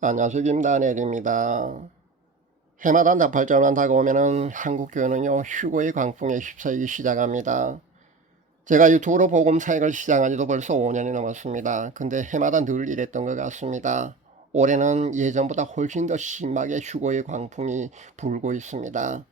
안녕하세요. 김다넬입니다. 해마다 나팔절만 다가오면은 한국 교회는요 휴거의 광풍에 휩싸이기 시작합니다. 제가 유튜브로 복음 사역을 시작한 지도 벌써 5년이 넘었습니다. 근데 해마다 늘 이랬던 것 같습니다. 올해는 예전보다 훨씬 더 심하게 휴거의 광풍이 불고 있습니다.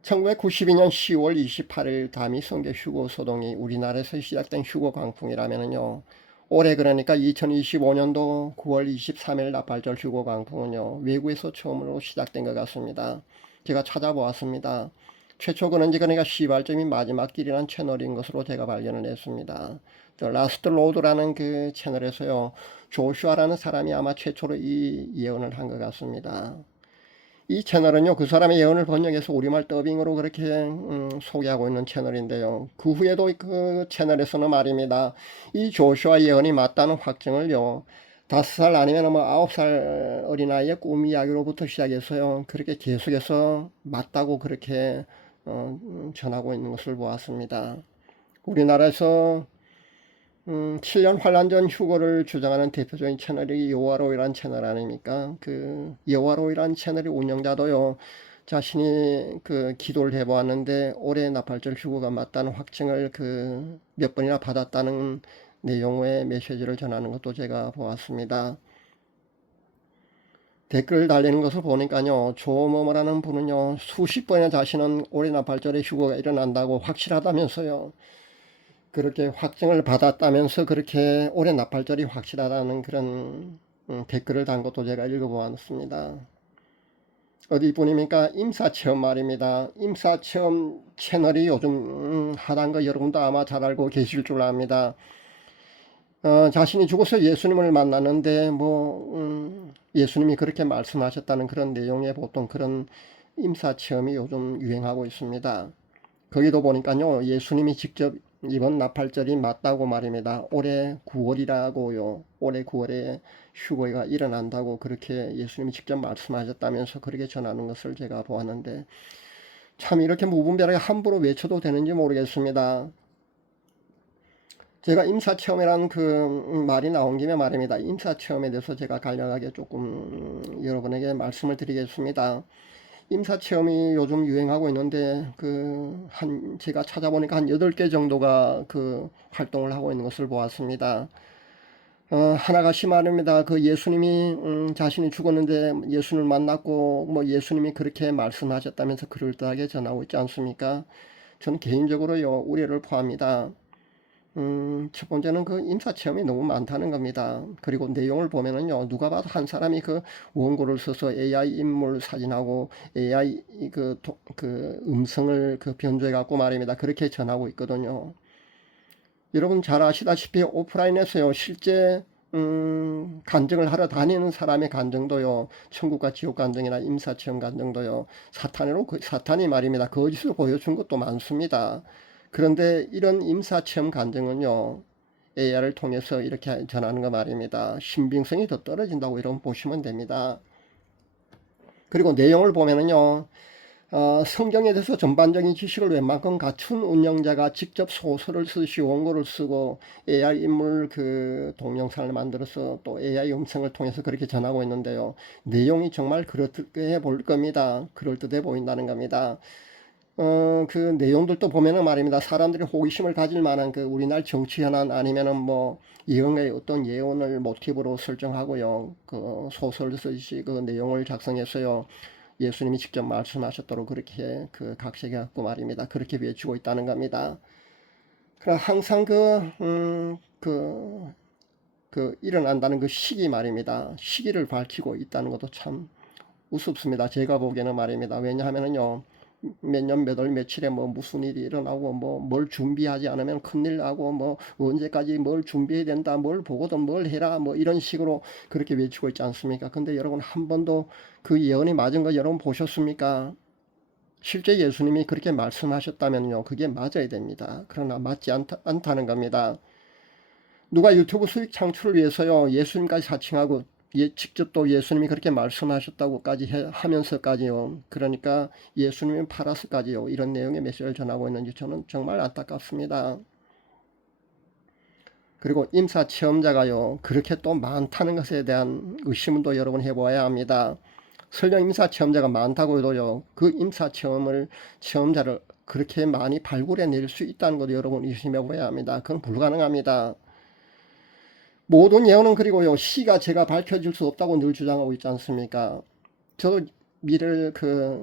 1992년 10월 28일 다미 성교 휴거 소동이 우리나라에서 시작된 휴거 광풍이라면요. 올해 그러니까 2025년도 9월 23일 나팔절 휴거 광풍은요. 외국에서 처음으로 시작된 것 같습니다. 제가 찾아보았습니다. 최초 그런지 그러니까 시발점이 마지막 길이라는 채널인 것으로 제가 발견을 했습니다. 라스트 로드라는 그 채널에서요. 조슈아라는 사람이 아마 최초로 이 예언을 한 것 같습니다. 이 채널은요 그 사람의 예언을 번역해서 우리말 더빙으로 그렇게 소개하고 있는 채널인데요. 그 후에도 그 채널에서는 말입니다. 이 조슈아 예언이 맞다는 확증을요 5살 아니면 뭐 9살 어린아이의 꿈 이야기로부터 시작해서요 그렇게 계속해서 맞다고 그렇게 전하고 있는 것을 보았습니다. 우리나라에서 7년 환란전 휴거를 주장하는 대표적인 채널이 여호와로이란 채널 아닙니까? 그 여호와로이란 채널의 운영자도요, 자신이 그 기도를 해보았는데 올해 나팔절 휴거가 맞다는 확증을 그 몇 번이나 받았다는 내용의 메시지를 전하는 것도 제가 보았습니다. 댓글 달리는 것을 보니까요, 조모모라는 분은요, 수십 번이나 자신은 올해 나팔절에 휴거가 일어난다고 확실하다면서요. 그렇게 확증을 받았다면서 그렇게 올해 나팔절이 확실하다는 그런 댓글을 단 것도 제가 읽어보았습니다. 어디 분입니까? 임사체험 말입니다. 임사체험 채널이 요즘 하단 거 여러분도 아마 잘 알고 계실 줄 압니다. 자신이 죽어서 예수님을 만났는데 예수님이 그렇게 말씀하셨다는 그런 내용의 보통 그런 임사체험이 요즘 유행하고 있습니다. 거기도 보니까요 예수님이 직접 이번 나팔절이 맞다고 말입니다. 올해 9월이라고요. 올해 9월에 휴거가 일어난다고 그렇게 예수님이 직접 말씀하셨다면서 그렇게 전하는 것을 제가 보았는데 참 이렇게 무분별하게 함부로 외쳐도 되는지 모르겠습니다. 제가 임사체험이라는 그 말이 나온 김에 말입니다. 임사체험에 대해서 제가 간략하게 조금 여러분에게 말씀을 드리겠습니다. 임사체험이 요즘 유행하고 있는데 제가 찾아보니까 한 8개 정도가 그 활동을 하고 있는 것을 보았습니다. 하나가 말입니다. 그 예수님이 자신이 죽었는데 예수님을 만났고 뭐 예수님이 그렇게 말씀하셨다면서 그럴듯하게 전하고 있지 않습니까? 저는 개인적으로요 우려를 포함합니다. 첫 번째는 그 임사체험이 너무 많다는 겁니다. 그리고 내용을 보면은요, 누가 봐도 한 사람이 그 원고를 써서 AI 인물 사진하고 AI 그 음성을 그 변조해 갖고 말입니다. 그렇게 전하고 있거든요. 여러분 잘 아시다시피 오프라인에서요, 실제 간증을 하러 다니는 사람의 간증도요, 천국과 지옥 간증이나 임사체험 간증도요, 사탄이 말입니다. 거짓을 보여준 것도 많습니다. 그런데 이런 임사체험 간증은요, AR을 통해서 이렇게 전하는 거 말입니다. 신빙성이 더 떨어진다고 이런 보시면 됩니다. 그리고 내용을 보면은요, 성경에 대해서 전반적인 지식을 웬만큼 갖춘 운영자가 직접 소설을 쓰시 원고를 쓰고 AI 인물 그 동영상을 만들어서 또 AI 음성을 통해서 그렇게 전하고 있는데요. 내용이 정말 그럴듯해 보일 겁니다. 그럴듯해 보인다는 겁니다. 그 내용들도 보면은 말입니다. 사람들이 호기심을 가질 만한 그 우리나라 정치 현안 아니면은 뭐 이런의 어떤 예언을 모티브로 설정하고요. 그 소설 쓰시 그 내용을 작성해서요. 예수님이 직접 말씀하셨도록 그렇게 그 각색해 갖고 말입니다. 그렇게 외치고 있다는 겁니다. 그럼 항상 일어난다는 그 시기 말입니다. 시기를 밝히고 있다는 것도 참 우습습니다. 제가 보기에는 말입니다. 왜냐하면은요. 몇 년, 몇 월, 며칠에 뭐 무슨 일이 일어나고 뭐 뭘 준비하지 않으면 큰일 나고 뭐 언제까지 뭘 준비해야 된다, 뭘 보고도 뭘 해라 뭐 이런 식으로 그렇게 외치고 있지 않습니까? 근데 여러분 한 번도 그 예언이 맞은 거 여러분 보셨습니까? 실제 예수님이 그렇게 말씀하셨다면요, 그게 맞아야 됩니다. 그러나 맞지 않다는 겁니다. 누가 유튜브 수익 창출을 위해서요, 예수님까지 사칭하고 직접 또 예수님이 그렇게 말씀하셨다고까지 하면서까지요. 그러니까 예수님이 팔아서까지요. 이런 내용의 메시지를 전하고 있는지 저는 정말 안타깝습니다. 그리고 임사 체험자가요 그렇게 또 많다는 것에 대한 의심은 또 여러분 해보아야 합니다. 설령 임사 체험자가 많다고 해도요 그 임사 체험자를 그렇게 많이 발굴해낼 수 있다는 것도 여러분 의심해 보아야 합니다. 그건 불가능합니다. 모든 예언은 그리고요 시가 제가 밝혀질 수 없다고 늘 주장하고 있지 않습니까? 저도 미래를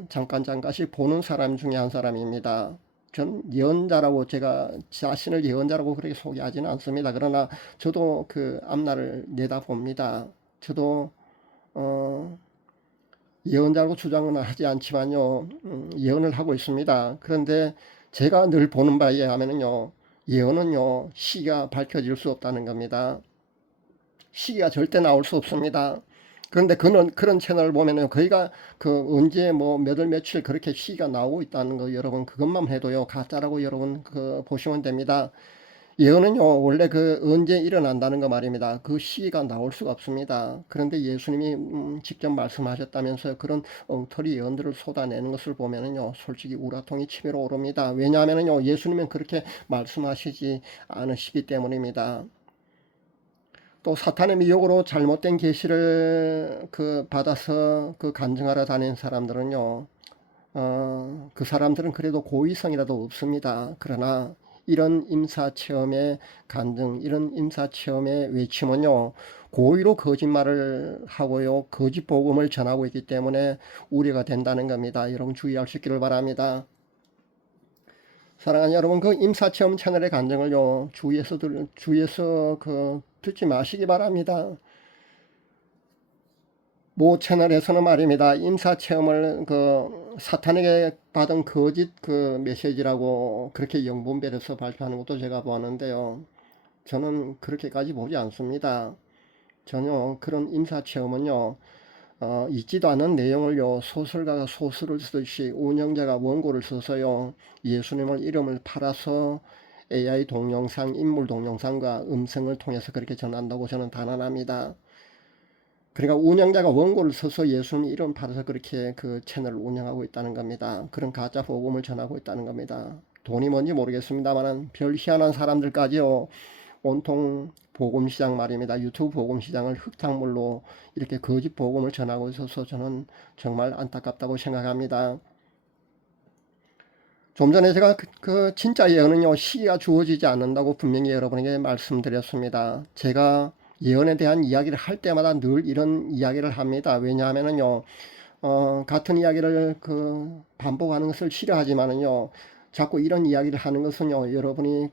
잠깐씩 보는 사람 중에 한 사람입니다. 전 예언자라고 제가 자신을 예언자라고 그렇게 소개하지는 않습니다. 그러나 저도 그 앞날을 내다봅니다. 저도 예언자라고 주장은 하지 않지만요 예언을 하고 있습니다. 그런데 제가 늘 보는 바에 의하면요 예언은요 시기가 밝혀질 수 없다는 겁니다. 시기가 절대 나올 수 없습니다. 그런데 그런 채널을 보면은 거기가 언제 뭐 몇 월 며칠 그렇게 시기가 나오고 있다는 거 여러분 그것만 해도요 가짜라고 여러분 보시면 됩니다. 예언은요 원래 언제 일어난다는 거 말입니다. 그 시기가 나올 수가 없습니다. 그런데 예수님이 직접 말씀하셨다면서 그런 엉터리 예언들을 쏟아내는 것을 보면은요 솔직히 우라통이 치밀어 오릅니다. 왜냐하면은요 예수님은 그렇게 말씀하시지 않으시기 때문입니다. 또 사탄의 미혹으로 잘못된 계시를 받아서 간증하러 다니는 사람들은요 그 사람들은 그래도 고의성이라도 없습니다. 그러나 이런 임사체험의 간증, 이런 임사체험의 외침은요 고의로 거짓말을 하고요 거짓 복음을 전하고 있기 때문에 우려가 된다는 겁니다. 여러분 주의할 수 있기를 바랍니다. 사랑하는 여러분, 임사체험 채널의 간증을요 주위에서 듣지 마시기 바랍니다. 모 채널에서는 말입니다. 임사체험을 사탄에게 받은 거짓 메시지라고 그렇게 영분별해서 발표하는 것도 제가 보았는데요. 저는 그렇게까지 보지 않습니다. 전혀 그런 임사체험은요 있지도 않은 내용을요 소설가가 소설을 쓰듯이 운영자가 원고를 써서요 예수님을 이름을 팔아서 AI 동영상, 인물 동영상과 음성을 통해서 그렇게 전한다고 저는 단언합니다. 그러니까 운영자가 원고를 써서 예수님 이름 팔아서 그렇게 채널을 운영하고 있다는 겁니다. 그런 가짜 복음을 전하고 있다는 겁니다. 돈이 뭔지 모르겠습니다만 별 희한한 사람들까지요 온통 복음시장 말입니다. 유튜브 복음시장을 흙탕물로 이렇게 거짓 복음을 전하고 있어서 저는 정말 안타깝다고 생각합니다. 좀 전에 제가 진짜 예언은요 시기가 주어지지 않는다고 분명히 여러분에게 말씀드렸습니다. 제가 예언에 대한 이야기를 할 때마다 늘 이런 이야기를 합니다. 왜냐하면은요 같은 이야기를 반복하는 것을 싫어하지만은요 자꾸 이런 이야기를 하는 것은요 여러분이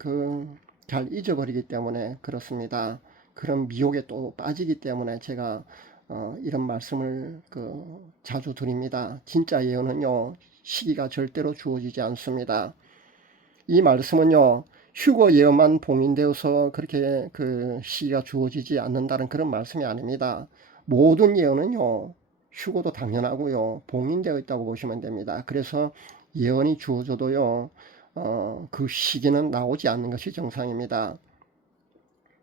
잘 잊어버리기 때문에 그렇습니다. 그런 미혹에 또 빠지기 때문에 제가 이런 말씀을 자주 드립니다. 진짜 예언은요 시기가 절대로 주어지지 않습니다. 이 말씀은요 휴거 예언만 봉인되어서 그렇게 시기가 주어지지 않는다는 그런 말씀이 아닙니다. 모든 예언은요 휴거도 당연하고요 봉인되어 있다고 보시면 됩니다. 그래서 예언이 주어져도요 그 시기는 나오지 않는 것이 정상입니다.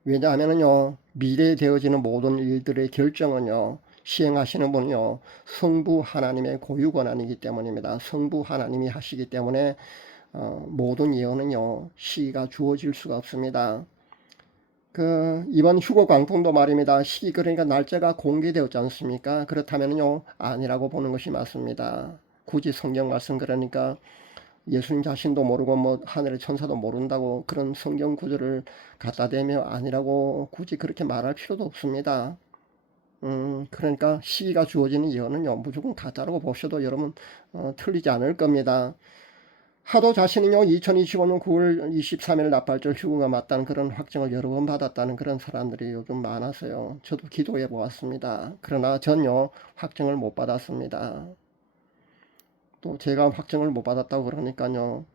왜냐하면요 미래에 되어지는 모든 일들의 결정은요 시행하시는 분은요 성부 하나님의 고유 권한이기 때문입니다. 성부 하나님이 하시기 때문에 모든 예언은요 시기가 주어질 수가 없습니다. 이번 휴거 광풍도 말입니다. 시기 그러니까 날짜가 공개되었지 않습니까? 그렇다면요 아니라고 보는 것이 맞습니다. 굳이 성경 말씀 그러니까 예수님 자신도 모르고 뭐 하늘의 천사도 모른다고 그런 성경 구절을 갖다 대며 아니라고 굳이 그렇게 말할 필요도 없습니다. 그러니까 시기가 주어지는 예언은요 무조건 가짜라고 보셔도 여러분 틀리지 않을 겁니다. 하도 자신은요 2025년 9월 23일 납발절 휴거가 맞다는 그런 확정을 여러 번 받았다는 그런 사람들이 요즘 많아서요 저도 기도해 보았습니다. 그러나 전요 확정을 못 받았습니다. 또 제가 확정을 못 받았다고 그러니까요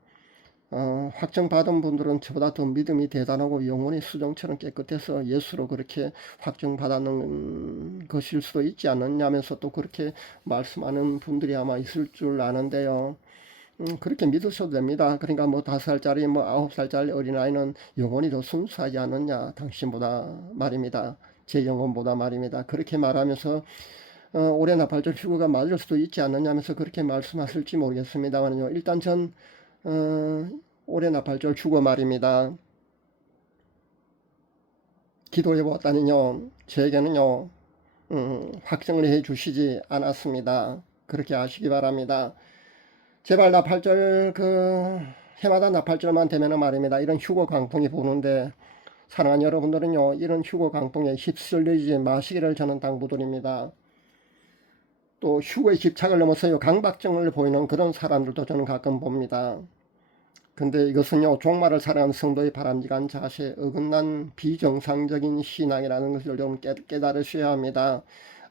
확정 받은 분들은 저보다 더 믿음이 대단하고 영혼이 수정처럼 깨끗해서 예수로 그렇게 확정 받았는 것일 수도 있지 않느냐면서 또 그렇게 말씀하는 분들이 아마 있을 줄 아는데요. 그렇게 믿으셔도 됩니다. 그러니까 뭐 5살짜리 뭐 9살짜리 어린아이는 영혼이 더 순수하지 않느냐 당신보다 말입니다. 제 영혼보다 말입니다. 그렇게 말하면서 올해 나팔절 휴거가 맞을 수도 있지 않느냐면서 그렇게 말씀하실지 모르겠습니다만요. 일단 전 올해 나팔절 휴거 말입니다. 기도해 보았다니요, 제게는요 확정을 해 주시지 않았습니다. 그렇게 아시기 바랍니다. 제발 나팔절 해마다 나팔절만 되면은 말입니다, 이런 휴고 강풍이 부는데 사랑하는 여러분들은요, 이런 휴고 강풍에 휩쓸리지 마시기를 저는 당부드립니다. 또 휴고의 집착을 넘어서요, 강박증을 보이는 그런 사람들도 저는 가끔 봅니다. 근데 이것은요, 종말을 살아가는 성도의 바람직한 자세에 어긋난 비정상적인 신앙이라는 것을 여러분 깨달으셔야 합니다.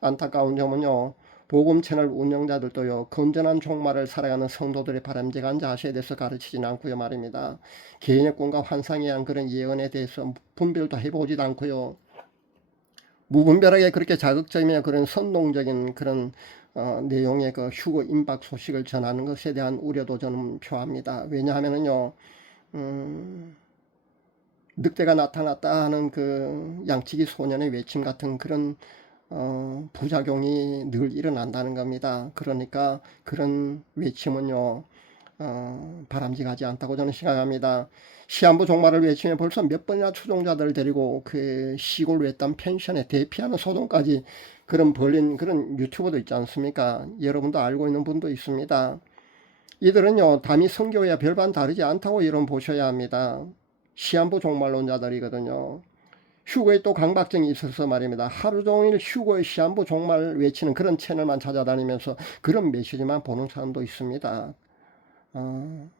안타까운 점은요, 복음 채널 운영자들도요, 건전한 종말을 살아가는 성도들의 바람직한 자세에 대해서 가르치진 않고요 말입니다. 개인의 꿈과 환상에 의한 그런 예언에 대해서 분별도 해보지도 않고요, 무분별하게 그렇게 자극적이며 그런 선동적인 그런 내용의 그 휴거 임박 소식을 전하는 것에 대한 우려도 저는 표합니다. 왜냐하면은요, 늑대가 나타났다 하는 그 양치기 소년의 외침 같은 그런 부작용이 늘 일어난다는 겁니다. 그러니까 그런 외침은요, 바람직하지 않다고 저는 생각합니다. 시한부 종말을 외치며 벌써 몇 번이나 추종자들을 데리고 그 시골 외딴 펜션에 대피하는 소동까지 그런 벌린 그런 유튜버도 있지 않습니까? 여러분도 알고 있는 분도 있습니다. 이들은요, 담이 성교와 별반 다르지 않다고 여러분 보셔야 합니다. 시한부 종말론자들이거든요. 휴거에 또 강박증이 있어서 말입니다. 하루 종일 휴거의 시한부 종말 외치는 그런 채널만 찾아다니면서 그런 메시지만 보는 사람도 있습니다.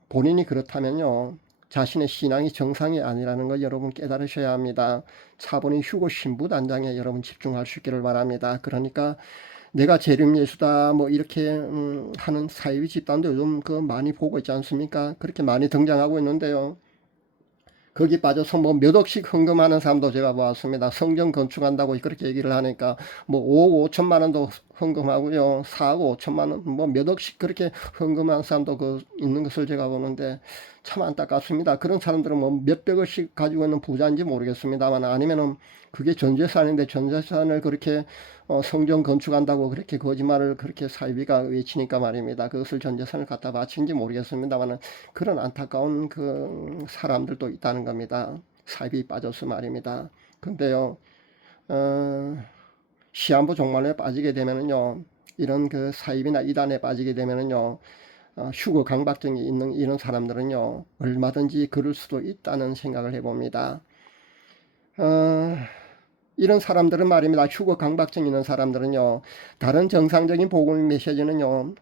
본인이 그렇다면요, 자신의 신앙이 정상이 아니라는 걸 여러분 깨달으셔야 합니다. 차분히 휴거 신부단장에 여러분 집중할 수 있기를 바랍니다. 그러니까 내가 재림 예수다 뭐 이렇게 하는 사이비 집단도 요즘 많이 보고 있지 않습니까? 그렇게 많이 등장하고 있는데요, 거기 빠져서 뭐 몇 억씩 헌금하는 사람도 제가 보았습니다. 성전 건축한다고 그렇게 얘기를 하니까 뭐 5억 5천만 원도 헌금하고요, 4억 5천만 원, 뭐 몇 억씩 그렇게 헌금한 사람도 있는 것을 제가 보는데 참 안타깝습니다. 그런 사람들은 뭐 몇백억씩 가지고 있는 부자인지 모르겠습니다만, 아니면은 그게 전 재산인데 전 재산을 그렇게 성전 건축한다고 그렇게 거짓말을 그렇게 사이비가 외치니까 말입니다. 그것을 전 재산을 갖다 바친지 모르겠습니다만 그런 안타까운 그 사람들도 있다는 겁니다. 사이비 빠져서 말입니다. 근데요, 시한부 종말에 빠지게 되면은요, 이런 그 사이비나 이단에 빠지게 되면은요, 휴거 강박증이 있는 이런 사람들은요, 얼마든지 그럴 수도 있다는 생각을 해봅니다. 이런 사람들은 말입니다, 휴거 강박증 있는 사람들은요, 다른 정상적인 복음 메시지는요,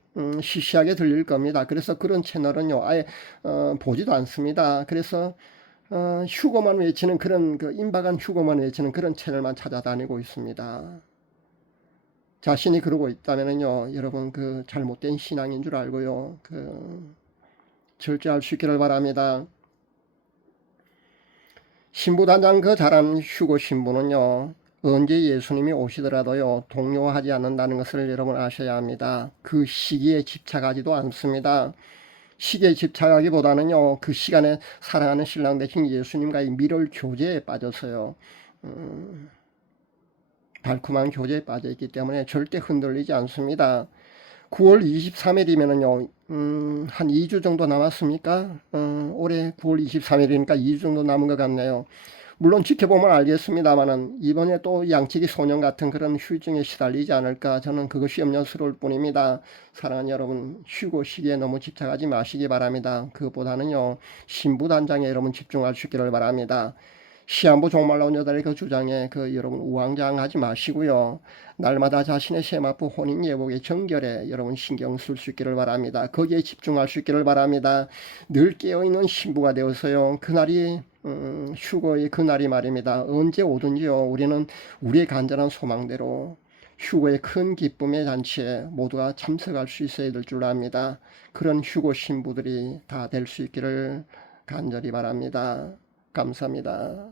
시시하게 들릴 겁니다. 그래서 그런 채널은요, 아예 보지도 않습니다. 그래서 휴거만 외치는 그런 임박한 휴거만 외치는 그런 채널만 찾아다니고 있습니다. 자신이 그러고 있다면은요, 여러분 잘못된 신앙인 줄 알고요, 절제할 수 있기를 바랍니다. 신부단장 잘하는 휴거 신부는요, 언제 예수님이 오시더라도요, 동요하지 않는다는 것을 여러분 아셔야 합니다. 그 시기에 집착하지도 않습니다. 시기에 집착하기보다는요, 그 시간에 사랑하는 신랑 대신 예수님과의 밀월 교제에 빠져서요, 달콤한 교제에 빠져 있기 때문에 절대 흔들리지 않습니다. 9월 23일이면은요, 한 2주 정도 남았습니까? 올해 9월 23일이니까 2주 정도 남은 것 같네요. 물론 지켜보면 알겠습니다만은 이번에 또 양치기 소년 같은 그런 후유증에 시달리지 않을까, 저는 그것이 염려스러울 뿐입니다. 사랑하는 여러분, 휴고 시기에 너무 집착하지 마시기 바랍니다. 그것보다는요, 신부단장에 여러분 집중할 수 있기를 바랍니다. 시한부 종말론 여달의 주장에 여러분 우왕좌왕하지 마시고요, 날마다 자신의 세마포 혼인 예복의 정결에 여러분 신경 쓸 수 있기를 바랍니다. 거기에 집중할 수 있기를 바랍니다. 늘 깨어있는 신부가 되어서요, 그날이 휴거의 그날이 말입니다, 언제 오든지요, 우리는 우리의 간절한 소망대로 휴거의 큰 기쁨의 잔치에 모두가 참석할 수 있어야 될 줄 압니다. 그런 휴거 신부들이 다 될 수 있기를 간절히 바랍니다. 감사합니다.